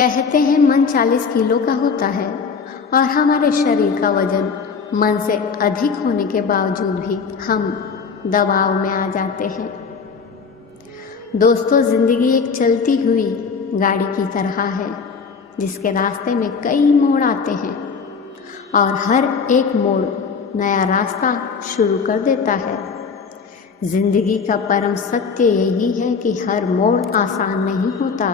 कहते हैं मन 40 किलो का होता है और हमारे शरीर का वजन मन से अधिक होने के बावजूद भी हम दबाव में आ जाते हैं। दोस्तों, ज़िंदगी एक चलती हुई गाड़ी की तरह है जिसके रास्ते में कई मोड़ आते हैं और हर एक मोड़ नया रास्ता शुरू कर देता है। ज़िंदगी का परम सत्य यही है कि हर मोड़ आसान नहीं होता।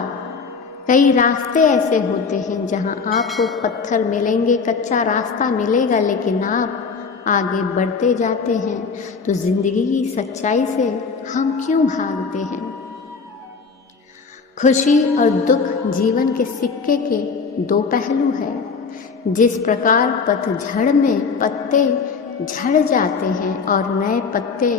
कई रास्ते ऐसे होते हैं जहां आपको पत्थर मिलेंगे, कच्चा रास्ता मिलेगा, लेकिन आप आगे बढ़ते जाते हैं। तो ज़िंदगी की सच्चाई से हम क्यों भागते हैं? खुशी और दुख जीवन के सिक्के के दो पहलू हैं। जिस प्रकार पतझड़ में पत्ते झड़ जाते हैं और नए पत्ते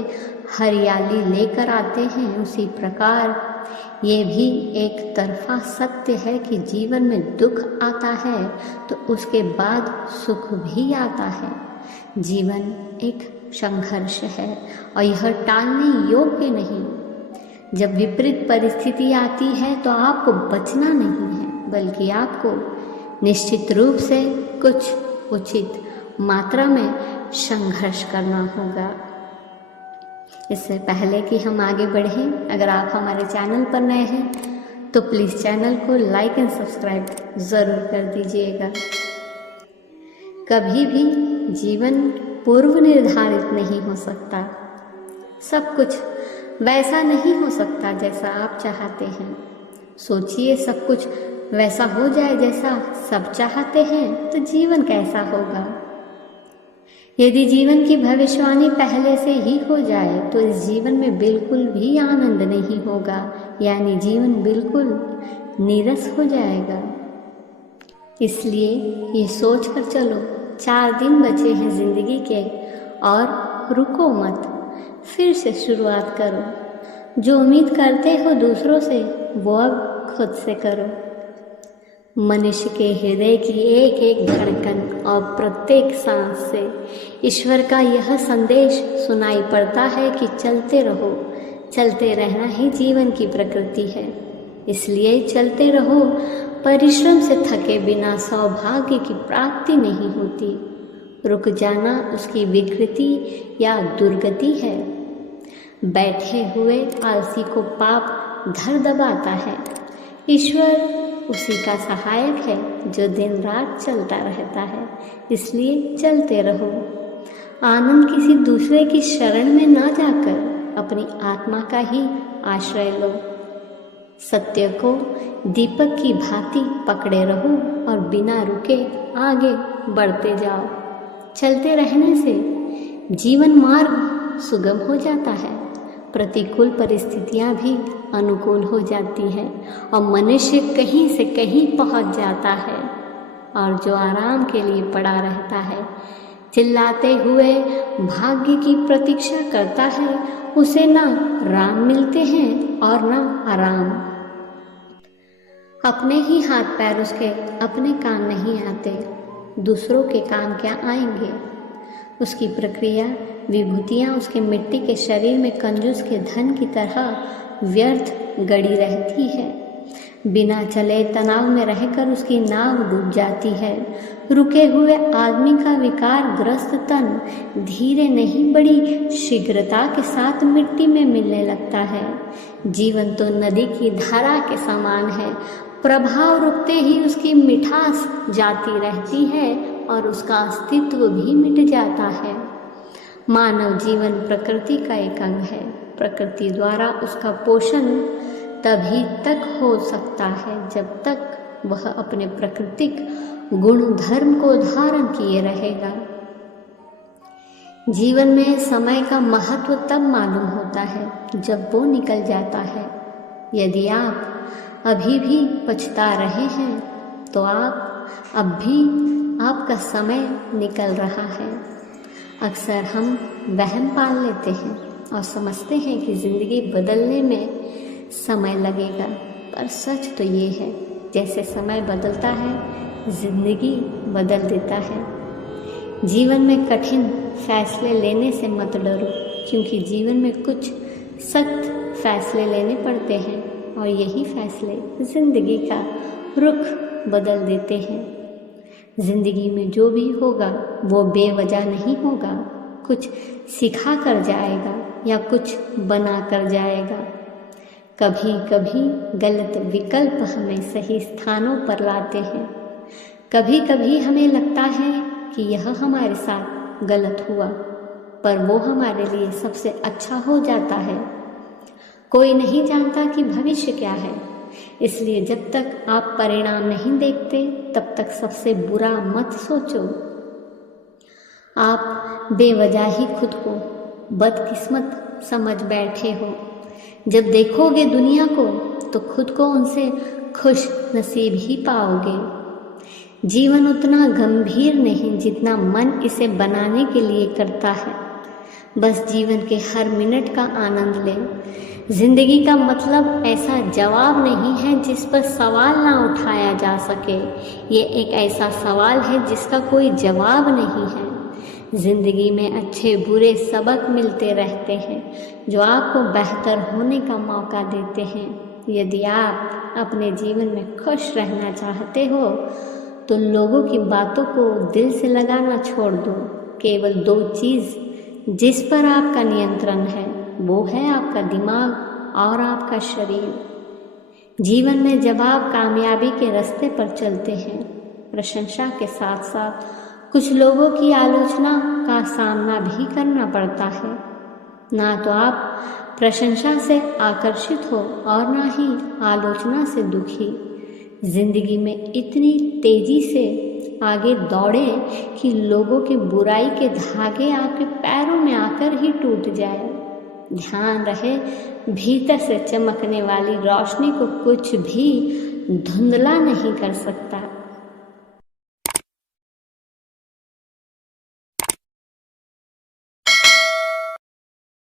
हरियाली लेकर आते हैं, उसी प्रकार ये भी एक तरफा सत्य है कि जीवन में दुख आता है तो उसके बाद सुख भी आता है। जीवन एक संघर्ष है और यह टालने योग्य नहीं। जब विपरीत परिस्थिति आती है तो आपको बचना नहीं है, बल्कि आपको निश्चित रूप से कुछ उचित मात्रा में संघर्ष करना होगा। इससे पहले कि हम आगे बढ़ें, अगर आप हमारे चैनल पर नए हैं तो प्लीज़ चैनल को लाइक एंड सब्सक्राइब ज़रूर कर दीजिएगा। कभी भी जीवन पूर्व निर्धारित नहीं हो सकता। सब कुछ वैसा नहीं हो सकता जैसा आप चाहते हैं। सोचिए, सब कुछ वैसा हो जाए जैसा सब चाहते हैं तो जीवन कैसा होगा? यदि जीवन की भविष्यवाणी पहले से ही हो जाए तो इस जीवन में बिल्कुल भी आनंद नहीं होगा, यानी जीवन बिल्कुल नीरस हो जाएगा। इसलिए ये सोच कर चलो, 4 दिन बचे हैं जिंदगी के और रुको मत, फिर से शुरुआत करो। जो उम्मीद करते हो दूसरों से वो अब खुद से करो। मनुष्य के हृदय की एक एक धड़कन और प्रत्येक सांस से ईश्वर का यह संदेश सुनाई पड़ता है कि चलते रहो। चलते रहना ही जीवन की प्रकृति है, इसलिए चलते रहो। परिश्रम से थके बिना सौभाग्य की प्राप्ति नहीं होती। रुक जाना उसकी विकृति या दुर्गति है। बैठे हुए आलसी को पाप धर दबाता है। ईश्वर उसी का सहायक है जो दिन रात चलता रहता है, इसलिए चलते रहो। आनंद किसी दूसरे की शरण में ना जाकर अपनी आत्मा का ही आश्रय लो। सत्य को दीपक की भांति पकड़े रहो और बिना रुके आगे बढ़ते जाओ। चलते रहने से जीवन मार्ग सुगम हो जाता है, प्रतिकूल परिस्थितियां भी अनुकूल हो जाती है और मनुष्य कहीं से कहीं पहुंच जाता है। और जो आराम के लिए पड़ा रहता है, चिल्लाते हुए भाग्य की प्रतीक्षा करता है, उसे ना राम मिलते हैं और ना आराम। अपने ही हाथ पैर उसके अपने काम नहीं आते, दूसरों के काम क्या आएंगे? उसकी प्रक्रिया विभूतियाँ उसके मिट्टी के शरीर में कंजूस के धन की तरह व्यर्थ गड़ी रहती है। बिना चले तनाव में रहकर उसकी नाव डूब जाती है। रुके हुए आदमी का विकार ग्रस्त तन धीरे नहीं बड़ी शीघ्रता के साथ मिट्टी में मिलने लगता है। जीवन तो नदी की धारा के समान है, प्रभाव रुकते ही उसकी मिठास जाती रहती है और उसका अस्तित्व भी मिट जाता है। मानव जीवन प्रकृति का एक अंग है। प्रकृति द्वारा उसका पोषण तभी तक हो सकता है जब तक वह अपने प्राकृतिक गुण धर्म को धारण किए रहेगा। जीवन में समय का महत्व तब मालूम होता है जब वो निकल जाता है। यदि आप अभी भी पछता रहे हैं तो आपका समय निकल रहा है। अक्सर हम वहम पाल लेते हैं और समझते हैं कि ज़िंदगी बदलने में समय लगेगा, पर सच तो ये है, जैसे समय बदलता है ज़िंदगी बदल देता है। जीवन में कठिन फैसले लेने से मत डरो, क्योंकि जीवन में कुछ सख्त फैसले लेने पड़ते हैं और यही फैसले ज़िंदगी का रुख बदल देते हैं। जिंदगी में जो भी होगा वो बेवजह नहीं होगा, कुछ सिखा कर जाएगा या कुछ बना कर जाएगा। कभी कभी गलत विकल्प हमें सही स्थानों पर लाते हैं। कभी कभी हमें लगता है कि यह हमारे साथ गलत हुआ, पर वो हमारे लिए सबसे अच्छा हो जाता है। कोई नहीं जानता कि भविष्य क्या है, इसलिए जब तक आप परिणाम नहीं देखते तब तक सबसे बुरा मत सोचो। आप बेवजह ही खुद को बदकिस्मत समझ बैठे हो। जब देखोगे दुनिया को तो खुद को उनसे खुश नसीब ही पाओगे। जीवन उतना गंभीर नहीं जितना मन इसे बनाने के लिए करता है। बस जीवन के हर मिनट का आनंद ले। जिंदगी का मतलब ऐसा जवाब नहीं है जिस पर सवाल ना उठाया जा सके। ये एक ऐसा सवाल है जिसका कोई जवाब नहीं है। जिंदगी में अच्छे बुरे सबक मिलते रहते हैं जो आपको बेहतर होने का मौका देते हैं। यदि आप अपने जीवन में खुश रहना चाहते हो तो लोगों की बातों को दिल से लगाना छोड़ दो। केवल 2 चीज़ जिस पर आपका नियंत्रण है वो है आपका दिमाग और आपका शरीर। जीवन में जब आप कामयाबी के रास्ते पर चलते हैं, प्रशंसा के साथ साथ कुछ लोगों की आलोचना का सामना भी करना पड़ता है। ना तो आप प्रशंसा से आकर्षित हो और ना ही आलोचना से दुखी। जिंदगी में इतनी तेजी से आगे दौड़े कि लोगों की बुराई के धागे आपके पैरों में आकर ही टूट जाए। ध्यान रहे, भीतर से चमकने वाली रोशनी को कुछ भी धुंधला नहीं कर सकता।